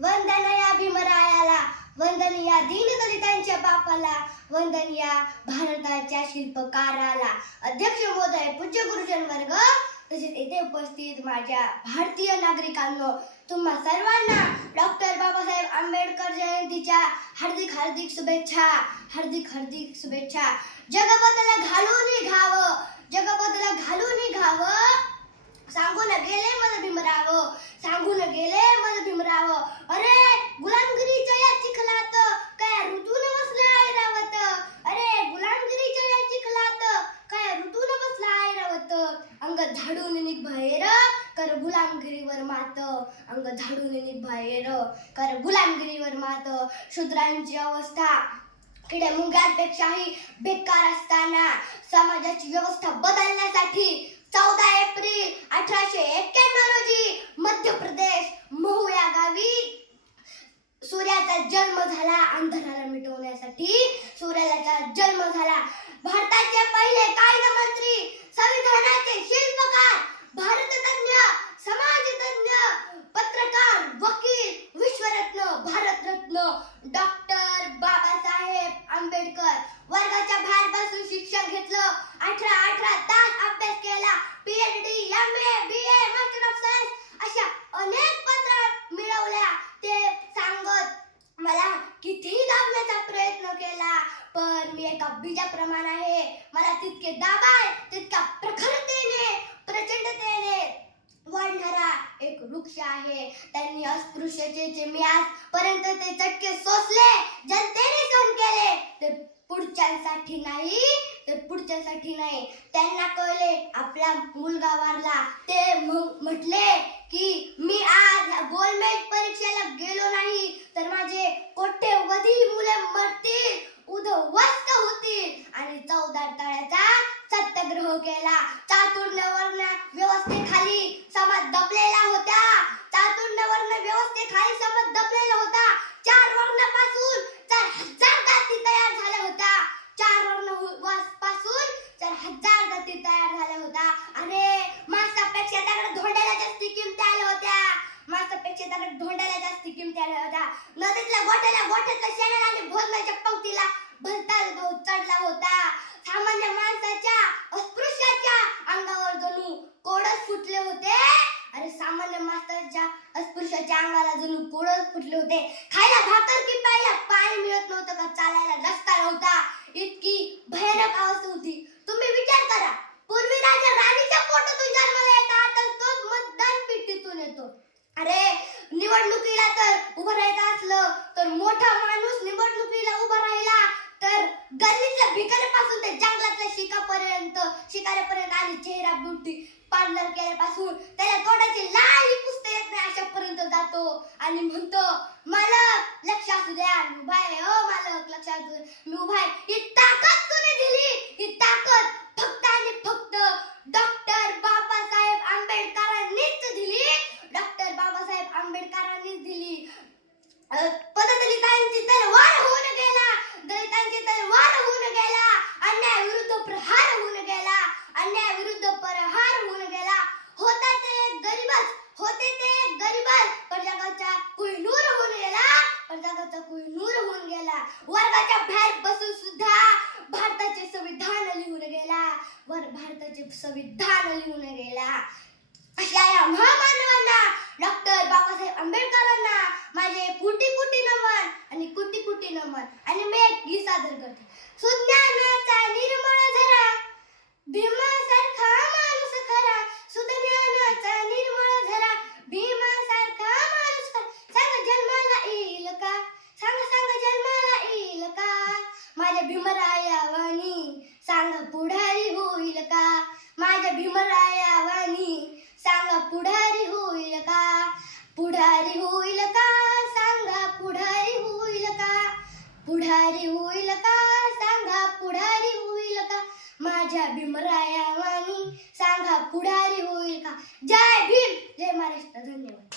वंदन या भीमरायाला, वंदन या दीनदलितांच्या बापाला, वंदन या भारताच्या शिल्पकाराला. अध्यक्ष महोदय, पूज्य गुरुजन वर्ग, तसेच येथे उपस्थित माझ्या भारतीय नागरिकांनो, तुम्हा सर्वांना डॉक्टर बाबासाहेब आंबेडकर जयंतीच्या हार्दिक हार्दिक शुभेच्छा. हार्दिक हार्दिक शुभेच्छा. जगबदला घालून निघावं, जगबदला घालून निघावं, सांगून गेले मन भीमराव, सांगून गेले मन भीमराव. अरे गुलामगिरीच्या या चिखलात काय ऋतून बसलं ऐरावत, अरे गुलामगिरीच्या या चिखलात काय ऋतून बसलं ऐरावत. अंग झाडून निघ बाहेर, कर गुलामगिरीवर मात, अंग झाडून निघ बाहेर, कर गुलामगिरीवर मात. शूद्रांची अवस्था किड्या मुंग्यांपेक्षाही बेकार असताना समाजाची व्यवस्था बदलण्यासाठी 14 एप्रिल 1891 रोजी मध्य प्रदेश महू या गावी सूर्याचा जन्म झाला. अंधाराला मिटवण्यासाठी सूर्याचा जन्म झाला. भारताचे पहिले कायदामंत्री, संविधानाचे शिल्पकार, भारततज्ञ, समाजतज्ञ, पत्रकार, वकील, विश्वरत्न, भारतरत्न डॉक्टर बाबासाहेब आंबेडकर. वर्गाच्या बाहेर बसून शिक्षण घेतलं. 18 तास अभ्यास केला. PhD, MA, BA, master of science अशा अनेक पदव्या मिळवल्या. ते सांगत मला कितीही दाबण्याचा प्रयत्न केला, पण मी एका बीजाप्रमाणे आहे. मला तितके दाबाय तितका प्रखरतेने, प्रचंडतेने वाढणारा एक वृक्ष आहे. त्यांनी अस्पृश्यतेचे मी आजपर्यंत ते चटके सोसले, जनतेने सहन केले. ते पुढच्यांसाठी नाही, ते पुढच्यासाठी नाही. त्यांना कळले आपला मुलगा वारला. ते म्हटले की मी आज गोलमेज परीक्षेला गेलो नाही तर माझे कोट्यवधी मुले मरतील, उद्ध्वस्त होतील. आणि 14 तळ्याचा सत्याग्रह केला. चातुर्य वर्ण व्यवस्थेखाली समाज दबलेला होता. चातुर्य वर्ण व्यवस्थेखाली समाज दबलेला होता. 4 वर्णापासून 4000 जाती तयार झाल्या होत्या. 4 वर्ण पासून 4000 जाती तयार झाल्या होत्या. अरे मासापेक्षा त्याकडे धोंड्याला जास्ती किमती आल्या होत्या. मासापेक्षा त्याकडे धोंड्याला जास्ती किमती आल्या होत्या. नदीतल्या गोठ्यातल्या शेणाला आणि भोजनाच्या पंक्तीला भलताच भाव चढला होता. सामान्य माणसाच्या, अस्पृश्याच्या अंगावर जणू कोडच फुटले होते. अरे सामान्य माणसाच्या, अस्पृश्याच्या अंगाला जणू कोडच फुटले होते. खायला भाकर की प्यायला पाणी मिळत नव्हतं का चालायला रस्ता नव्हता. इतकी भयानक अवस्था होती. तुम्ही विचार करा, पूर्वी राजा राणीच्या पोटातून जन्माला येतात, आता तो मतदान पेटीतून येतो. अरे निवडणुकीला तर उभं राहायचं असलं तर मोठा माणूस निवडणुकीला उभा राहिला तर गल्लीतल्या भिकाऱ्यापासून ते जंगलातल्या शिकाऱ्यापर्यंत आणि चेहरा ब्युटी पार्लर केल्यापासून त्याला तोंडाची लाली पुसता येत नाही अशापर्यंत जातो आणि म्हणतो मालक लक्ष असू द्या, मी उभा आहे, हो मालक लक्ष असू द्या, मी उभा आहे. ही ताकद कोणी दिली? ही ताकद फक्त आणि फक्त डॉक्टर बाबासाहेब आंबेडकरांनीच दिली. डॉक्टर बाबासाहेब आंबेडकरांनीच दिली. पददलितांची तलवार होऊन गेला, दलितांची तलवार होऊन गेला, अन्याय विरुद्ध प्रहार होऊन गेला, अन्याय विरुद्ध प्रहार होऊन गेला. होते ते गरीबच, पण जगाचा कोहिनूर होऊन गेला, पण जगाचा कोहिनूर होऊन गेला. वर्गाच्या बाहेर बसून सुद्धा भारताचे संविधान लिहून गेला, भारताचे संविधान लिहून गेला. अशा या महामानवांना, डॉक्टर बाबासाहेब आंबेडकरांना माझे कोटी कोटी नमन आणि कोटी कोटी नमन. आणि मी एक गीत सादर करते. सुज्ञानाचा निर्मळ झरा, भीमासारखा माणूस खरा, सुज्ञानाचा निर्मळ झरा, भीमासारखा माणूस खरा. सांग जन्माला येईल का, सांग जन्माला येईल का, माझ्या भीमराया वाणी सांग पुढारी होईल का, माझ्या भीमराया वाणी सांगा पुढारी होईल का, पुढारी होईल का, सांगा पुढारी होईल का, पुढारी होईल का, सांगा पुढारी होईल का, माझ्या भीमराया वाणी सांगा पुढारी होईल का. जय भीम, जय महाराष्ट्र. धन्यवाद.